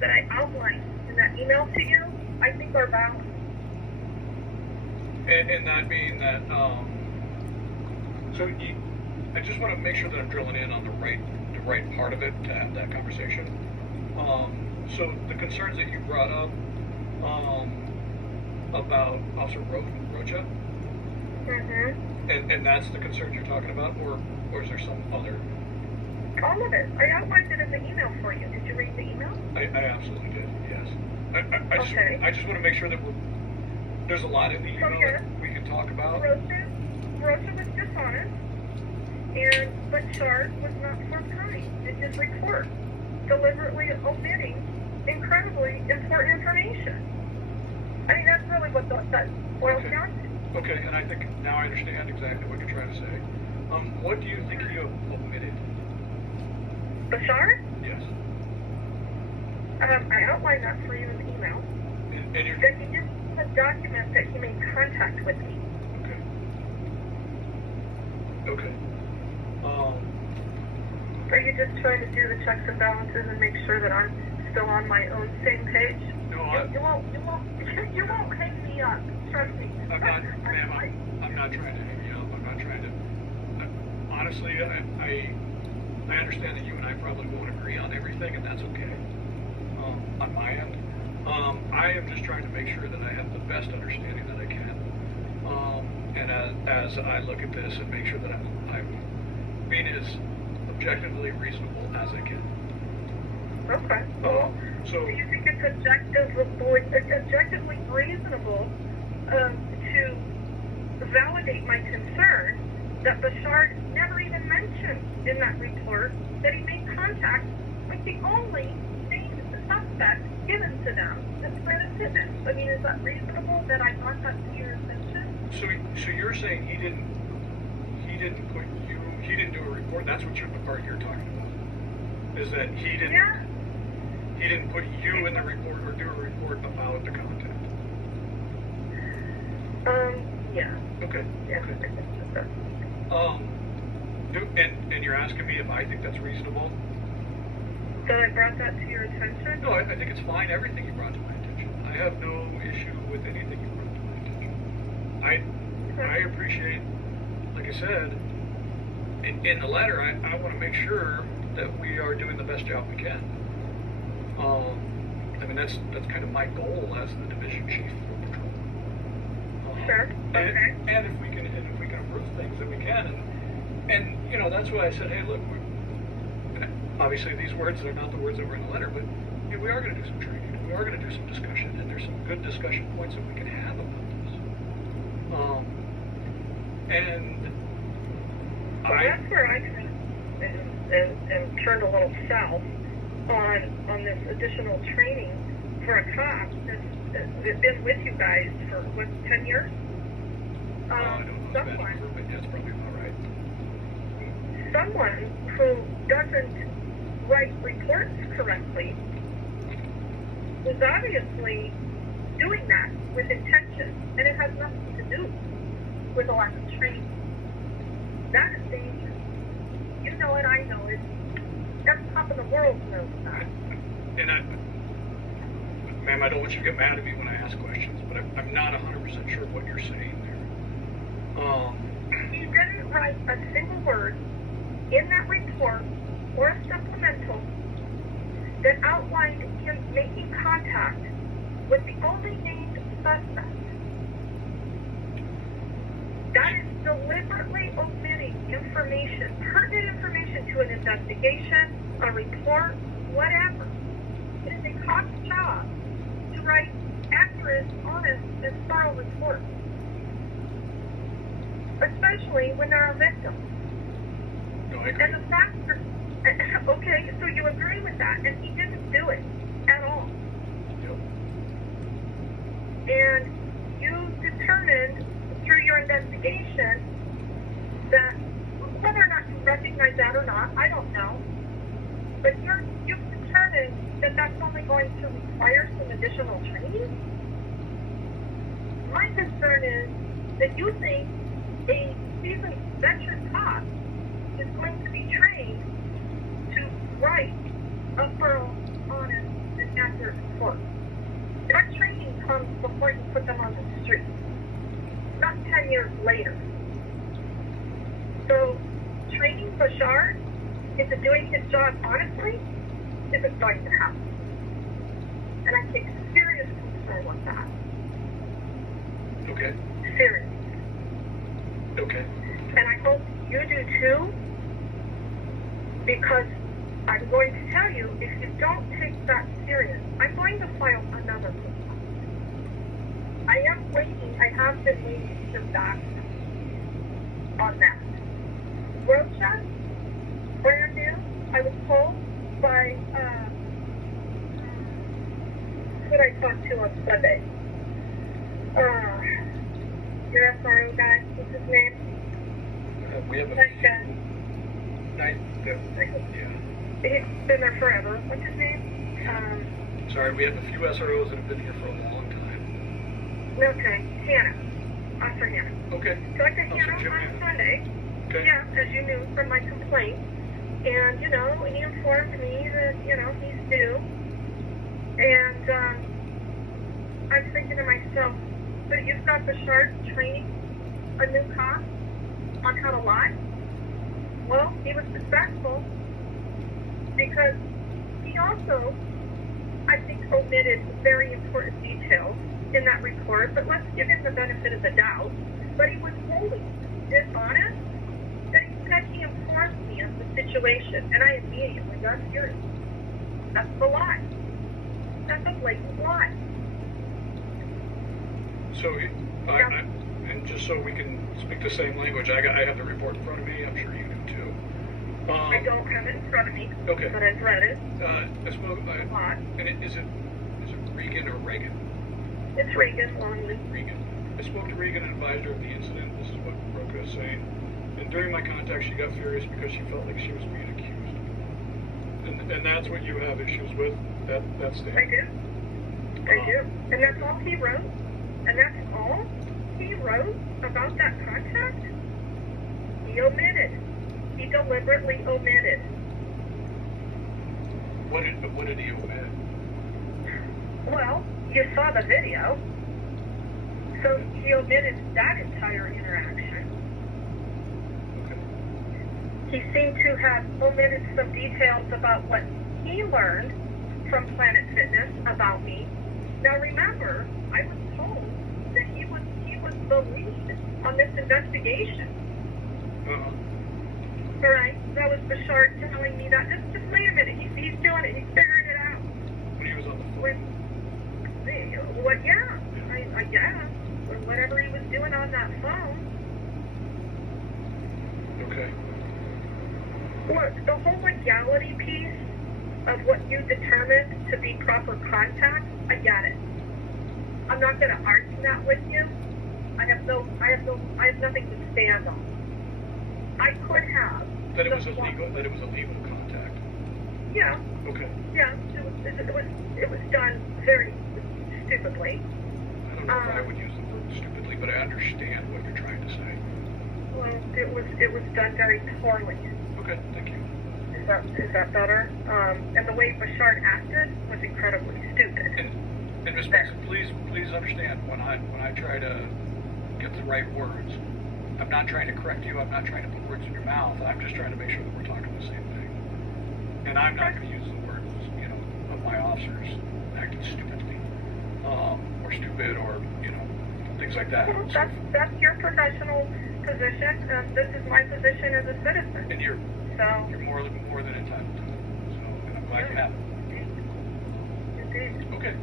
that I outlined in that email to you, I think are valid. And that being that, I just want to make sure that I'm drilling in on the right part of it to have that conversation. So the concerns that you brought up about Officer Rocha, and that's the concerns you're talking about, or is there some other? All of it. I outlined it in the email for you. Did you read the email? I absolutely did. Yes. I just want to make sure that there's a lot in the email that we can talk about. Rocha was dishonest, and Bouchard was not forthcoming in his report, deliberately omitting incredibly important information. I mean, that's really what that boils down to. Okay, and I think now I understand exactly what you're trying to say. What do you think you omitted? Bouchard? Yes. I outlined that for you in the email. And that he didn't document that he made contact with me. Okay. Are you just trying to do the checks and balances and make sure that I'm still on my own same page? No, you won't hang me up. Trust me. I'm not, ma'am. I'm not trying to hang you up. I'm not trying to. Honestly, I understand that you and I probably won't agree on everything, and that's okay. On my end, I am just trying to make sure that I have the best understanding that I can. And as I look at this and make sure that I'm being as objectively reasonable as I can. Okay. So do you think it's objectively reasonable to validate my concern that Bouchard never even mentioned in that report that he made contact with the only named suspect given to them, the spread of fitness? I mean, is that reasonable that I brought that to your attention? So you're saying he didn't do a report? That's what the part you're talking about. Is that he didn't put you in the report or do a report about the content? Yeah. Okay. Yeah. Okay. And you're asking me if I think that's reasonable? That I brought that to your attention? No, I think it's fine, everything you brought to my attention. I have no issue with anything you brought to my attention. I appreciate, like I said, in the letter, I want to make sure that we are doing the best job we can. I mean, that's kind of my goal as the division chief for patrol. Sure. Okay. And if we can improve things, that we can. And you know, that's why I said, hey, look, obviously these words are not the words that were in the letter, but we are going to do some training. We are going to do some discussion, and there's some good discussion points that we can have about this. That's where I kind and turned a little south on this additional training for a cop that's been with you guys for, 10 years? I don't know someone, but that's probably about right. Someone who doesn't write reports correctly is obviously doing that with intention, and it has nothing to do with a lack of training. That is dangerous. You know it, I know it. Every cop in the world knows that. Ma'am, I don't want you to get mad at me when I ask questions, but I'm not 100% sure what you're saying there. He didn't write a single word in that report or a supplemental that outlined him making contact with the only named suspect. That is deliberately omitting information, pertinent information to an investigation, a report, whatever. It is a cop's job to write accurate, honest, and thorough reports, especially when there are victims. No, I agree. And the fact that, okay, so you agree with that, and he didn't do it at all. Yep. And you determined through your investigation that, whether or not you recognize that or not, I don't know, but you've determined that that's only going to require some additional training? My concern is that you think a seasoned veteran cop is going to be trained to write a thorough, honest, and accurate before. That training comes before you put them on the street, not 10 years later. So, training Bashar into doing his job honestly isn't going to happen. And I take serious concern with that. Okay. Serious. Okay. And I hope you do too, because I'm going to tell you, if you don't take that serious, I'm going to file another complaint. I am waiting, I have been waiting to hear back on that. Road check, brand new. I was told by, who did I talk to on Sunday? Your SRO guy, what's his name? We have a Nice guy. yeah. He's been there forever. What's his name? Sorry, we have a few SROs that have been here for a long time. Okay, Hannah. Officer Hannah. Okay. Talked to Officer Hannah Jim on Hannah. Sunday. Okay. Yeah, as you knew from my complaint. And, you know, he informed me that, you know, he's due. And, I'm thinking to myself, but you've got Bashar training a new cop on how to lie? Well, he was successful because he also, I think, omitted very important details in that report, but let's give him the benefit of the doubt. But he was wholly dishonest that he said he informed me of the situation, and I immediately got furious. That's the lie. That's a blatant lie. So, and just so we can speak the same language, I have the report in front of me. I'm sure you do too. I don't have it in front of me, Okay. but I've read it I spoke. a lot. And is it Regan or Reagan? It's Reagan, Longley. Regan. I spoke to Regan and advised her of the incident. This is what Roka is saying. And during my contact, she got furious because she felt like she was being accused. And that's what you have issues with. That's the. I do. I do. And that's all he wrote. And that's all he wrote about that contact. He omitted. He deliberately omitted. What did he omit? Well, you saw the video. So he omitted that entire interaction. Okay. He seemed to have omitted some details about what he learned from Planet Fitness about me. Now remember, I was told that he was the lead on this investigation. Uh-huh. All right, that was Bashar telling me that. Just wait a minute. He's doing it. He's figuring it out. When he was on the phone. Well, yeah, I guess, or whatever he was doing on that phone. Okay. Look, the whole legality piece of what you determined to be proper contact, I get it. I'm not going to argue that with you. I have nothing to stand on. I could have. That it was illegal contact. Yeah. Okay. Yeah. It was done very stupidly. I don't know if I would use the word stupidly, but I understand what you're trying to say. Well, it was done very poorly. Okay, thank you. Is that better? And the way Bashar acted was incredibly stupid. And Ms. Benson, please understand when I try to get the right words, I'm not trying to correct you. I'm not trying to put words in your mouth. I'm just trying to make sure that we're talking the same thing. And I'm not going to use the words, of my officers acting stupidly, or stupid, or things like that. Well, that's your professional position, and this is my position as a citizen. And you're more than entitled to it. So, and I'm glad you have it. Indeed. Okay.